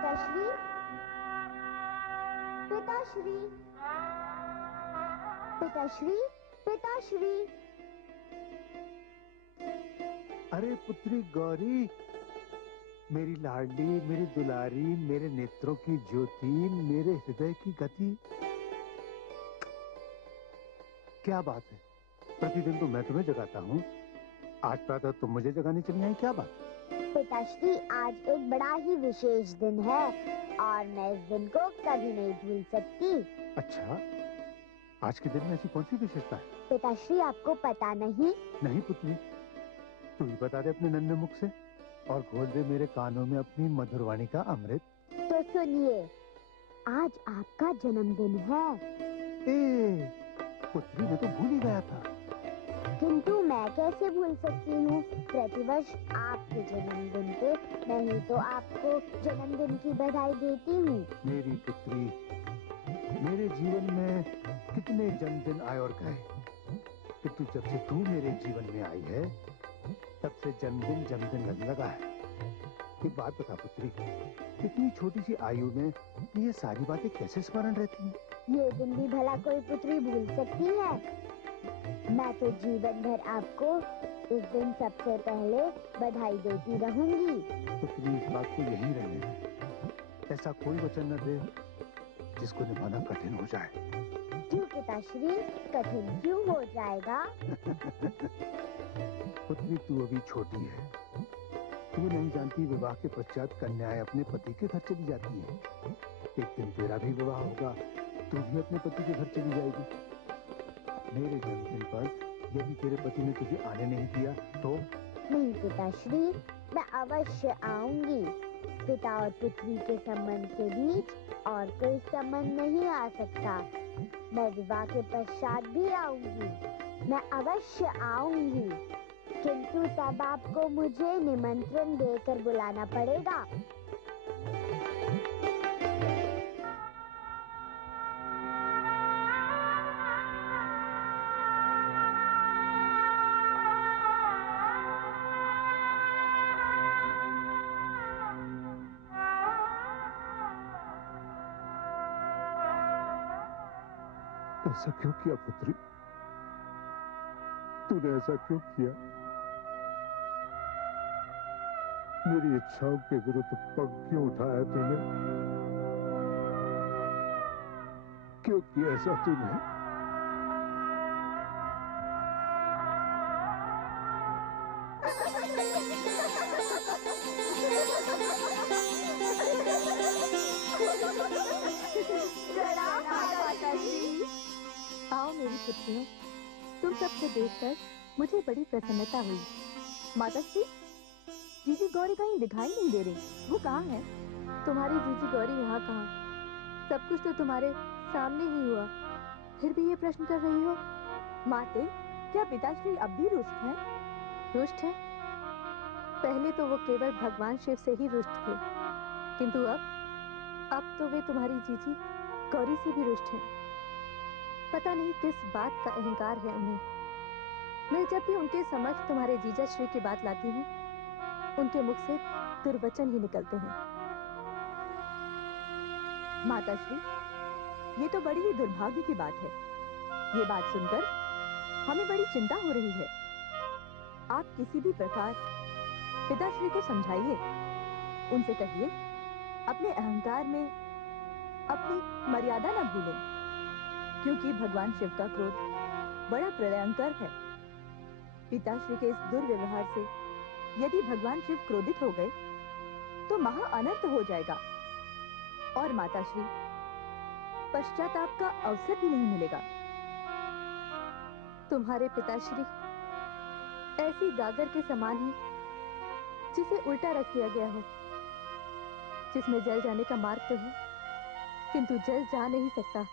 पिताश्री, पिताश्री, पिताश्री, पिताश्री। अरे पुत्री गौरी, मेरी लाडली, मेरी दुलारी, मेरे नेत्रों की ज्योति, मेरे हृदय की गति। क्या बात है, प्रतिदिन तो मैं तुम्हें जगाता हूँ, आज प्रातः तुम मुझे जगाने चली आई, क्या बात? पिताश्री, आज एक बड़ा ही विशेष दिन है और मैं इस दिन को कभी नहीं भूल सकती। अच्छा, आज के दिन में ऐसी कौन सी विशेषता है? पिताश्री, आपको पता नहीं? नहीं पुत्री, तू ही बता दे अपने नन्हे मुख से और घोल दे मेरे कानों में अपनी मधुरवाणी का अमृत। तो सुनिए, आज आपका जन्मदिन है। ए, पुत्री, मैं तो भूल ही गया था। किंतु मैं कैसे भूल सकती हूँ? प्रतिवर्ष आपके जन्मदिन पे मैं ही तो आपको जन्मदिन की बधाई देती हूँ। मेरी पुत्री, मेरे जीवन में कितने जन्मदिन आए और गए, किंतु जब से तू मेरे जीवन में आई है तब से जन्मदिन जन्मदिन लगने लगा है। एक बात बता पुत्री, इतनी छोटी सी आयु में ये सारी बातें कैसे स्मरण रहती हैं? ये दिन भी भला कोई पुत्री भूल सकती है? मैं तो जीवन भर आपको इस दिन सबसे पहले बधाई देती रहूंगी। पुत्री, इस बात को यही रहने दे, ऐसा कोई वचन न दे जिसको निभाना कठिन हो जाए। क्यों पिताश्री, कठिन क्यों हो जाएगा? पुत्री, तू अभी छोटी है, तू नहीं जानती विवाह के पश्चात कन्याएं अपने पति के घर चली जाती हैं। एक दिन तेरा भी विवाह होगा, तू भी अपने पति के घर चली जाएगी। मेरे जन्मदिन पर यदि तेरे पति ने तुझे आने नहीं दिया तो? नहीं पिताश्री, मैं अवश्य आऊंगी। पिता और पुत्री के संबंध के बीच और कोई संबंध नहीं आ सकता। मैं विवाह के पश्चात भी आऊंगी, मैं अवश्य आऊंगी, किंतु तब आपको मुझे निमंत्रण देकर बुलाना पड़ेगा। ऐसा क्यों किया पुत्री? तूने ऐसा क्यों किया? मेरी इच्छाओं के विरुद्ध पग क्यों उठाया तूने? क्यों किया ऐसा तूने? आओ मेरी पुत्रियों, तुम सबको देखकर मुझे बड़ी प्रसन्नता हुई। माताश्री, जीजी गौरी कहीं दिखाई नहीं दे रही, वो कहाँ है? तुम्हारी जीजी गौरी यहाँ कहाँ? सब कुछ तो तुम्हारे सामने ही हुआ, फिर भी ये प्रश्न कर रही हो। माते, क्या पिताश्री अब भी रुष्ट हैं? रुष्ट हैं? पहले तो वो केवल भगवान शिव से ही रुष्ट थे, किंतु अब तो वे तुम्हारी जीजी गौरी से भी रुष्ट हैं। पता नहीं किस बात का अहंकार है उन्हें। मैं जब भी उनके समक्ष तुम्हारे जीजा श्री की बात लाती हूँ, उनके मुख से दुर्वचन ही निकलते हैं। माताश्री, ये तो बड़ी ही दुर्भाग्य की बात है। ये बात सुनकर हमें बड़ी चिंता हो रही है। आप किसी भी प्रकार पिताश्री को समझाइए, उनसे कहिए अपने अहंकार में अपनी मर्यादा न भूलें, क्योंकि भगवान शिव का क्रोध बड़ा प्रलयंकर है। पिताश्री के इस दुर्व्यवहार से यदि भगवान शिव क्रोधित हो गए तो महा अनर्थ हो जाएगा और माताश्री पश्चाताप का अवसर भी नहीं मिलेगा। तुम्हारे पिताश्री ऐसी गागर के समान ही जिसे उल्टा रख दिया गया हो, जिसमें जल जाने का मार्ग तो है किंतु जल जा नहीं सकता।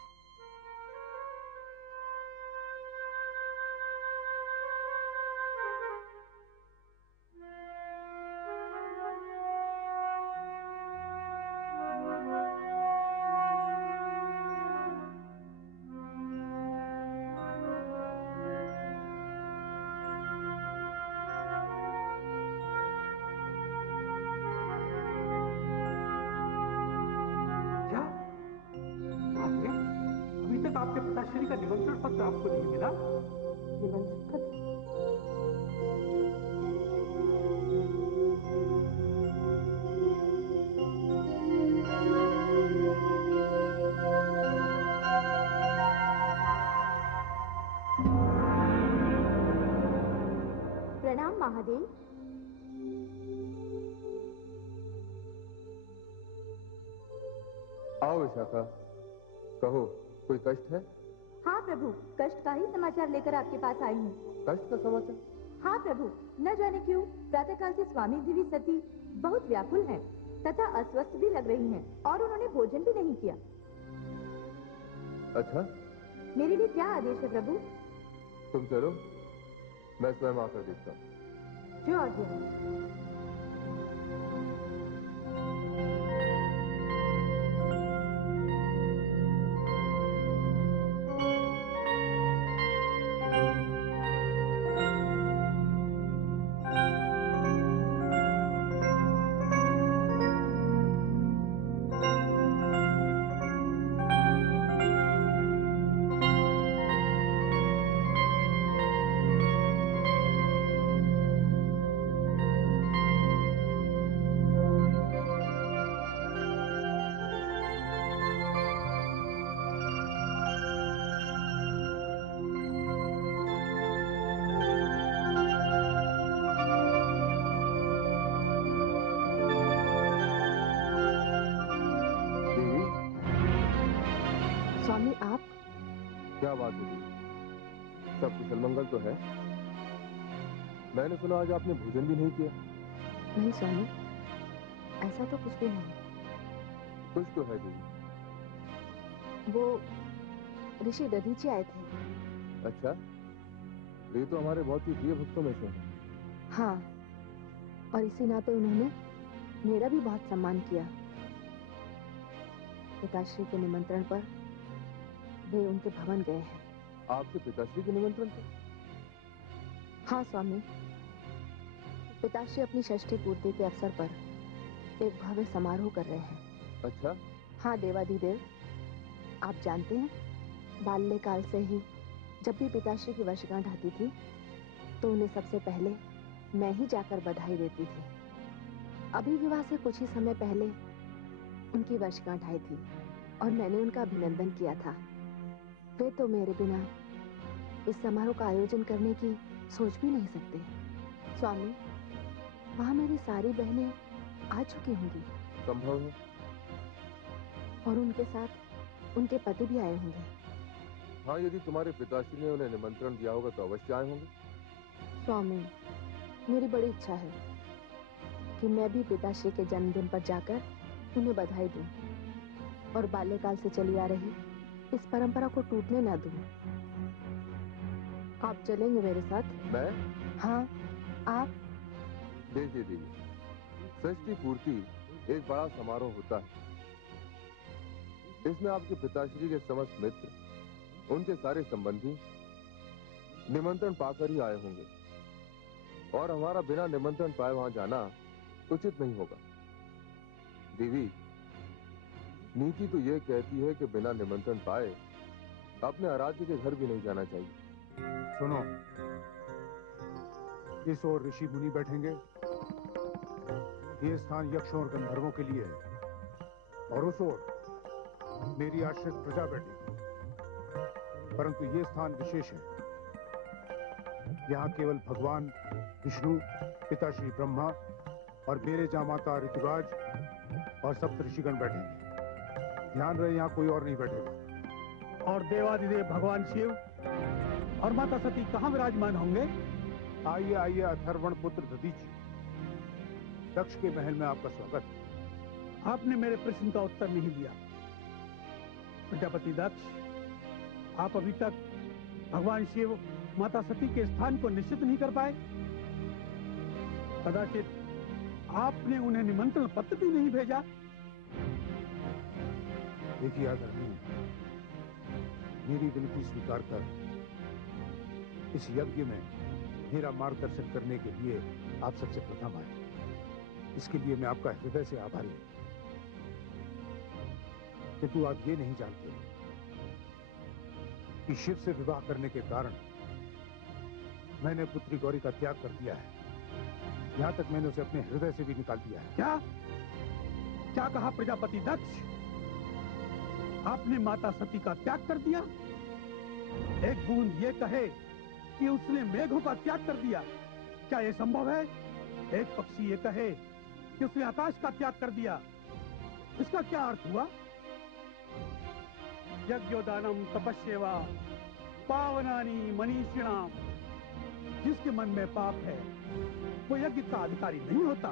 निमंत्रण पत्र आपको नहीं मिला? निमंत्रण पत्र? प्रणाम महादेव। आओ विशाखा, कहो कोई कष्ट है? हाँ प्रभु, कष्ट का ही समाचार लेकर आपके पास आई हूँ। कष्ट का समाचार? हाँ प्रभु, न जाने क्यों प्रातःकाल से स्वामी देवी सती बहुत व्याकुल हैं तथा अस्वस्थ भी लग रही हैं और उन्होंने भोजन भी नहीं किया। अच्छा, मेरे लिए क्या आदेश है प्रभु? तुम चलो, मैं स्वयं आकर देखता हूँ। जो आज्ञा है। स्वामी आप? क्या बात है जी, सब कुशल मंगल तो है? मैंने सुना आज आपने भोजन भी नहीं किया। नहीं स्वामी, ऐसा तो कुछ भी नहीं। कुछ तो है जी। वो ऋषि दधीची आए थे। अच्छा, वे तो हमारे बहुत ही प्रिय भक्तों में से हैं। हाँ, और इसी नाते उन्होंने मेरा भी बहुत सम्मान किया। पिताश्री के निमंत्रण पर वे उनके भवन गए हैं। आपके पिताश्री के निमंत्रण पर? हाँ स्वामी, पिताश्री अपनी षष्ठी पूर्ति के अवसर पर एक भव्य समारोह कर रहे हैं। अच्छा? हाँ देवाधिदेव, आप जानते हैं बाल्यकाल से ही जब भी पिताश्री की वर्षगांठ आती थी तो उन्हें सबसे पहले मैं ही जाकर बधाई देती थी। अभी विवाह से कुछ ही समय पहले उनकी वर्षगांठ आई थी और मैंने उनका अभिनंदन किया था। वे तो मेरे बिना इस समारोह का आयोजन करने की सोच भी नहीं सकते। स्वामी, वहां मेरी सारी बहनें आ चुकी होंगी। संभव है। और उनके साथ उनके पति भी आए होंगे। हाँ, यदि तुम्हारे पिताश्री ने उन्हें निमंत्रण दिया होगा तो अवश्य आए होंगे। स्वामी, मेरी बड़ी इच्छा है कि मैं भी पिताश्री के जन्मदिन पर जाकर उन्हें बधाई दूं और बाल्यकाल से चली आ रही इस परंपरा को टूटने ना दूं। आप चलेंगे मेरे साथ? मैं? हाँ, आप। देखिए दीदी, षष्ठी पूर्ति एक बड़ा समारोह होता है। इसमें आपके पिताश्री के समस्त मित्र, उनके सारे संबंधी निमंत्रण पाकर ही आए होंगे और हमारा बिना निमंत्रण पाए वहां जाना उचित नहीं होगा। देवी, नीति तो यह कहती है कि बिना निमंत्रण पाए अपने आराध्य के घर भी नहीं जाना चाहिए। सुनो, इस ओर ऋषि मुनि बैठेंगे, ये स्थान यक्षों और गंधर्वों के लिए है, और उस ओर मेरी आश्रित प्रजा बैठेगी। परंतु ये स्थान विशेष है, यहाँ केवल भगवान विष्णु, पिताश्री ब्रह्मा और मेरे जामाता ऋतुराज और सप्त ऋषिगण बैठेंगे। ध्यान रहे, यहाँ कोई और नहीं बैठेगा। और देवादिदेव भगवान शिव और माता सती कहाँ विराजमान होंगे? आइए आइए अथर्वण पुत्र दधीची, दक्ष के महल में आपका स्वागत। आपने मेरे प्रश्न का उत्तर नहीं दिया। प्रजापति दक्ष, आप अभी तक भगवान शिव माता सती के स्थान को निश्चित नहीं कर पाए। कदाचित आपने उन्हें निमंत्रण पत्र भी नहीं भेजा। देखिए आदरणीय, मेरी विनती स्वीकार कर इस यज्ञ में मेरा मार्गदर्शन करने के लिए आप सबसे प्रथम आए। इसके लिए मैं आपका हृदय से आभारी हूं। किंतु आप ये नहीं जानते कि शिव से विवाह करने के कारण मैंने पुत्री गौरी का त्याग कर दिया है। यहां तक मैंने उसे अपने हृदय से भी निकाल दिया है। क्या क्या कहा प्रजापति दक्ष? आपने माता सती का त्याग कर दिया? एक बूंद ये कहे कि उसने मेघों का त्याग कर दिया, क्या यह संभव है? एक पक्षी ये कहे कि उसने आकाश का त्याग कर दिया, इसका क्या अर्थ हुआ? यज्ञोदानम तपस्येवा पावनानि मनीषिणाम। जिसके मन में पाप है वो यज्ञ का अधिकारी नहीं होता।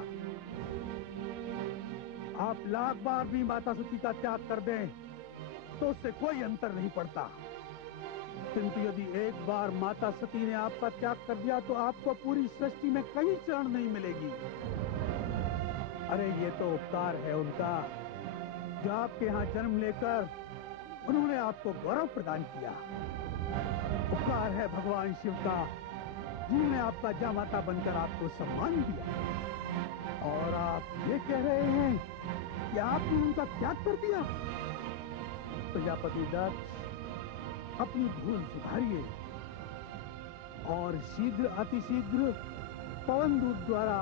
आप लाख बार भी माता सती का त्याग कर दें तो उससे कोई अंतर नहीं पड़ता, किंतु यदि एक बार माता सती ने आपका त्याग कर दिया तो आपको पूरी सृष्टि में कहीं शरण नहीं मिलेगी। अरे ये तो उपकार है उनका, जो आपके यहाँ जन्म लेकर उन्होंने आपको गौरव प्रदान किया। उपकार है भगवान शिव का, जिन्होंने आपका जामाता बनकर आपको सम्मान दिया। और आप ये कह रहे हैं कि आपने उनका त्याग कर दिया? प्रजापति दक्ष, अपनी भूल सुधारिए और शीघ्र अतिशीघ्र पवन दूत द्वारा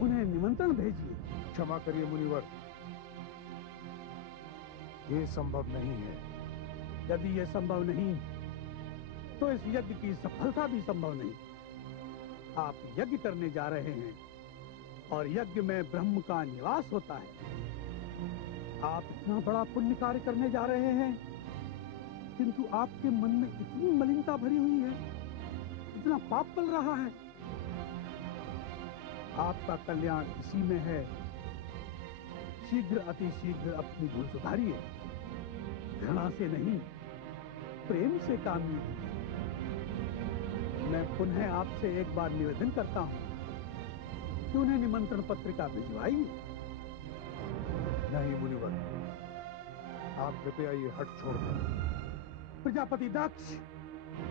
उन्हें निमंत्रण भेजिए। क्षमा करिए मुनिवर, ये संभव नहीं है। यदि ये संभव नहीं तो इस यज्ञ की सफलता भी संभव नहीं। आप यज्ञ करने जा रहे हैं और यज्ञ में ब्रह्म का निवास होता है। आप इतना बड़ा पुण्य कार्य करने जा रहे हैं, किंतु आपके मन में इतनी मलिनता भरी हुई है, इतना पाप पल रहा है। आपका कल्याण इसी में है। शीघ्र अतिशीघ्र अपनी भूल सुधारिए। घृणा से नहीं, प्रेम से काम लीजिए। मैं पुनः आपसे एक बार निवेदन करता हूं कि उन्हें निमंत्रण पत्रिका भिजवाइए। नहीं मुनिवर, आप कृपया ये हट छोड़ दें। प्रजापति दक्ष,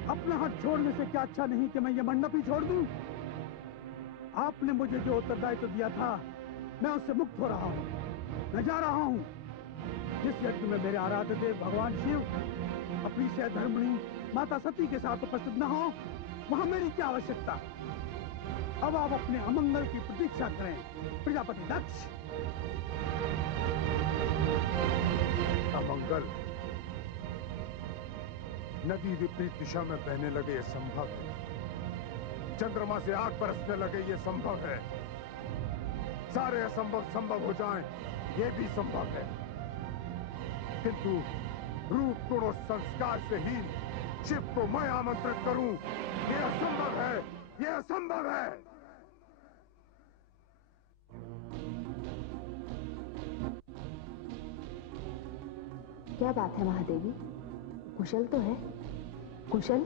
अपना हट छोड़ने से क्या अच्छा नहीं कि मैं ये मंडप ही छोड़ दूं? आपने मुझे जो उत्तरदायित्व दिया था, मैं उससे मुक्त हो रहा हूं। मैं जा रहा हूं। जिस यज्ञ में मेरे आराध्य देव भगवान शिव अपनी सहधर्मिणी माता सती के साथ उपस्थित न हो, वहां मेरी क्या आवश्यकता? अब आप अपने अमंगल की प्रतीक्षा करें प्रजापति दक्ष। अमंगल? नदी विपरीत दिशा में बहने लगे ये संभव है। चंद्रमा से आग बरसने लगे ये संभव है। सारे असंभव संभव हो जाएं ये भी संभव है, किंतु रूप गुण और संस्कार से ही शिव को मैं आमंत्रित करूं, ये असंभव है। ये असंभव है। क्या बात है महादेवी, कुशल तो है? कुशल?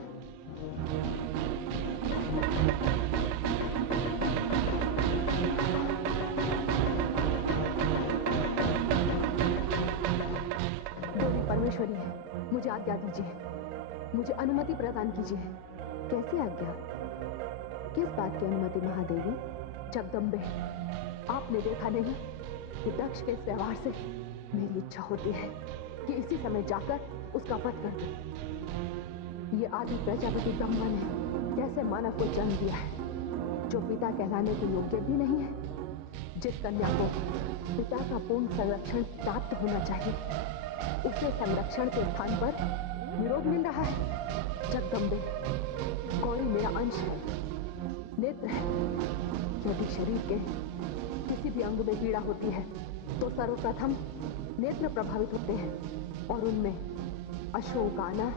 देवी परमेश्वरी है, मुझे आज्ञा दीजिए, मुझे अनुमति प्रदान कीजिए। कैसी आज्ञा? किस बात की अनुमति महादेवी? जगदम्बे, आपने देखा नहीं कि दक्ष के इस व्यवहार से मेरी इच्छा होती है कि इसी समय जाकर उसका वध कर दूं। ये आदि प्रजापति ब्रह्मा ने कैसे मानव को जन्म दिया है, जो पिता कहलाने के योग्य भी नहीं है। जिस कन्या को पिता का पूर्ण संरक्षण प्राप्त होना चाहिए, उसे संरक्षण के स्थान पर विरोध मिल रहा है। जगदम्बे, गौरी मेरा अंश है, नेत्र है। यदि शरीर के किसी भी अंग में पीड़ा होती है तो सर्वप्रथम नेत्र प्रभावित होते हैं और उनमें अश्रु का आना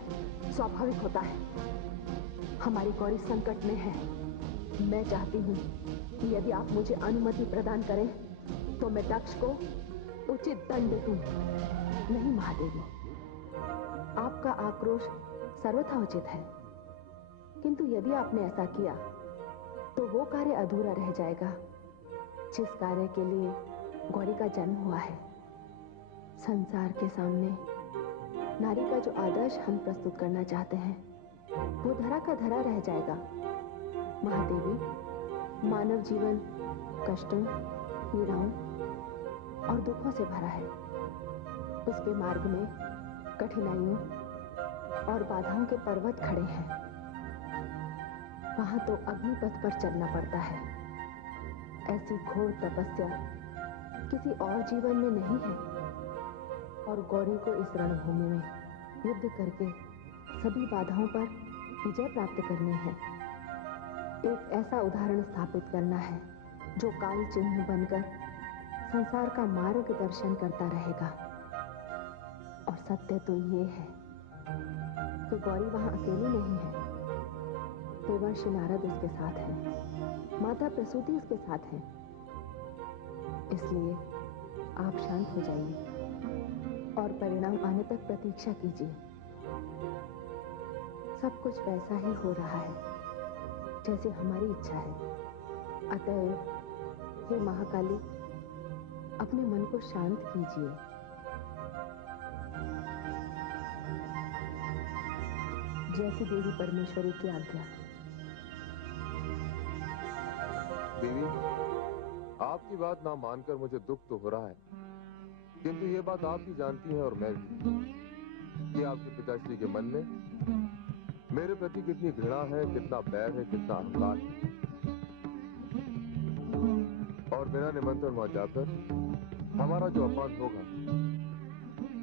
स्वाभाविक होता है। हमारी गौरी संकट में है। मैं चाहती हूँ कि यदि आप मुझे अनुमति प्रदान करें तो मैं दक्ष को उचित दंड दूं। नहीं महादेवी, आपका आक्रोश सर्वथा उचित है, किंतु यदि आपने ऐसा किया तो वो कार्य अधूरा रह जाएगा जिस कार्य के लिए गौरी का जन्म हुआ है। संसार के सामने नारी का जो आदर्श हम प्रस्तुत करना चाहते हैं, वो धरा का धरा रह जाएगा। महादेवी, मानव जीवन कष्टों, पीड़ाओं और दुखों से भरा है। उसके मार्ग में कठिनाइयों, और बाधाओं के पर्वत खड़े हैं। वहां तो अग्निपथ पर चलना पड़ता है। ऐसी घोर तपस्या किसी और जीवन में नहीं है। और गौरी को इस रणभूमि में युद्ध करके सभी बाधाओं पर विजय प्राप्त करनी है। एक ऐसा उदाहरण स्थापित करना है जो काल चिन्ह बनकर संसार का मार्गदर्शन करता रहेगा। और सत्य तो ये है कि गौरी वहां अकेली नहीं है। देवर्षि नारद उसके साथ है, माता प्रसूति उसके साथ है। इसलिए आप शांत हो जाइए और परिणाम आने तक प्रतीक्षा कीजिए। सब कुछ वैसा ही हो रहा है जैसे हमारी इच्छा है। अतएव हे महाकाली, अपने मन को शांत कीजिए। जैसी देवी परमेश्वरी की आज्ञा। देवी, आपकी बात ना मानकर मुझे दुख तो हो रहा है, किंतु ये बात आप भी जानती हैं और मैं भी, कि आपके पिताश्री के मन में मेरे प्रति कितनी घृणा है, कितना बैर है, कितना अहंकार है। और बिना निमंत्रण वहां जाकर हमारा जो अपमान होगा,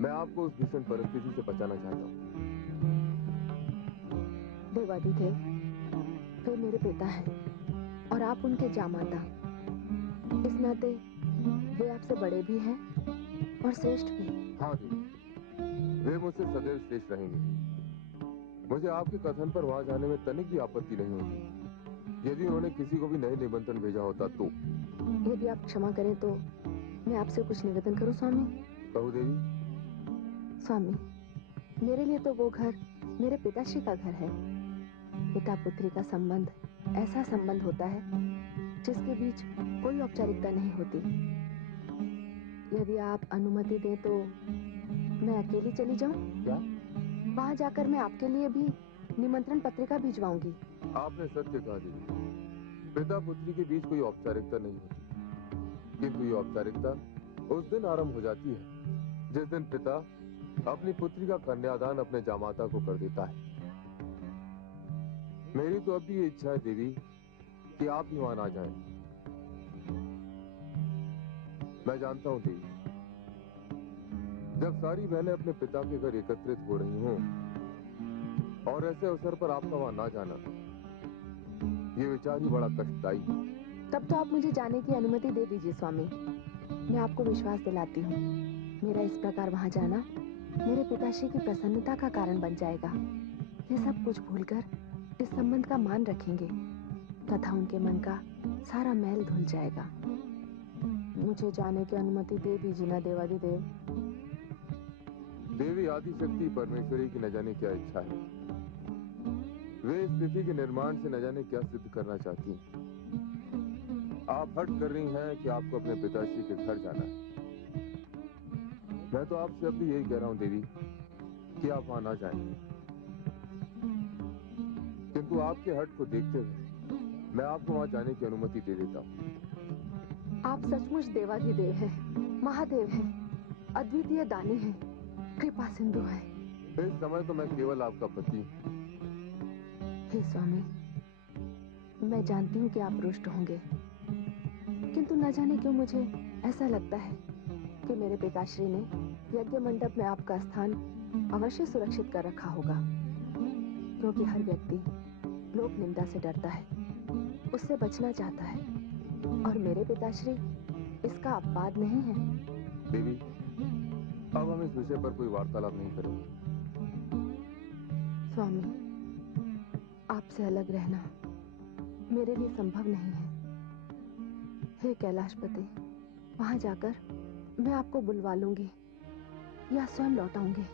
मैं आपको उस भीषण परिस्थिति से बचाना चाहता हूँ। देवादिदेव, वे मेरे पिता हैं और आप उनके जामाता। इस नाते वे आपसे बड़े भी हैं और श्रेष्ठ भी। हाँ देवी, वे मुझसे सदैव श्रेष्ठ रहेंगे। मुझे आपके कथन पर वहां जाने में तनिक भी आपत्ति नहीं होती, यदि उन्होंने किसी को भी नहीं निमंत्रण भेजा होता तो। यदि आप क्षमा करें तो मैं आपसे कुछ निवेदन करूं स्वामी? कहो देवी। स्वामी, मेरे लिए तो वो घर मेरे पिताश्री का घर है। पिता पुत्री का संबंध ऐसा संबंध होता है जिसके बीच कोई औपचारिकता नहीं होती। यदि आप अनुमति दें तो मैं अकेली चली जाऊं? क्या? वहां जाकर मैं आपके लिए भी निमंत्रण पत्रिका भिजवाऊंगी। आपने सत्य कहा देवी, पिता पुत्री के बीच कोई औपचारिकता नहीं होती, किंतु ये औपचारिकता उस दिन आरंभ हो जाती है जिस दिन पिता अपनी पुत्री का कन्यादान अपने जामाता को कर देता है। मेरी तो अब भी ये इच्छा है देवी कि आप ही वहां ना जाएं। मैं जानता हूं देवी, जब सारी बहनें अपने पिता के घर एकत्रित हो रही हों और ऐसे अवसर पर आपका वहां ना जाना, ये विचार ही बड़ा कष्टदायी है। तब तो आप मुझे जाने की अनुमति दे दीजिए स्वामी। मैं आपको विश्वास दिलाती हूँ, मेरा इस प्रकार वहां जाना मेरे पिताश्री की प्रसन्नता का कारण बन जाएगा। वे सब कुछ भूलकर इस संबंध का मान रखेंगे तथा उनके मन का सारा मैल धुल जाएगा। मुझे जाने की अनुमति दे दीजिए ना देवादिदेव। देवी आदिशक्ति परमेश्वरी की न जाने क्या इच्छा है। वे इस स्थिति के निर्माण से न जाने क्या सिद्ध करना चाहती हैं। आप हट कर रही हैं कि आपको अपने पिताश्री के घर जाना है। मैं तो आपसे अब भी यही कह रहा हूं देवी कि आप वहां ना जाएं। किंतु आपके हट को देखते हुए मैं आपको वहां जाने की अनुमति दे देता हूं। आप सचमुच देवाधिदेव हैं, महादेव हैं, अद्वितीय दानी हैं, कृपा सिंधु हैं। इस समय तो मैं केवल आपका पति हूं। हे स्वामी, मैं जानती हूँ कि आप रुष्ट होंगे, किंतु न जाने क्यों मुझे ऐसा लगता है कि मेरे पिताश्री ने यज्ञ मंडप में आपका स्थान अवश्य सुरक्षित कर रखा होगा, क्योंकि हर व्यक्ति लोक निंदा से डरता है, उससे बचना चाहता है, और मेरे पिताश्री इसका अपवाद नहीं है। देवी, अब हम इस विषय पर कोई वार्तालाप नहीं करेंगे। स्वामी, आपसे अलग रहना मेरे लिए संभव नहीं है। हे कैलाशपति, वहां जाकर मैं आपको बुलवा लूंगी या स्वयं लौटाऊंगी।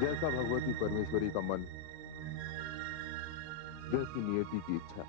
जैसा भगवती परमेश्वरी का मन, जैसी नियति की इच्छा।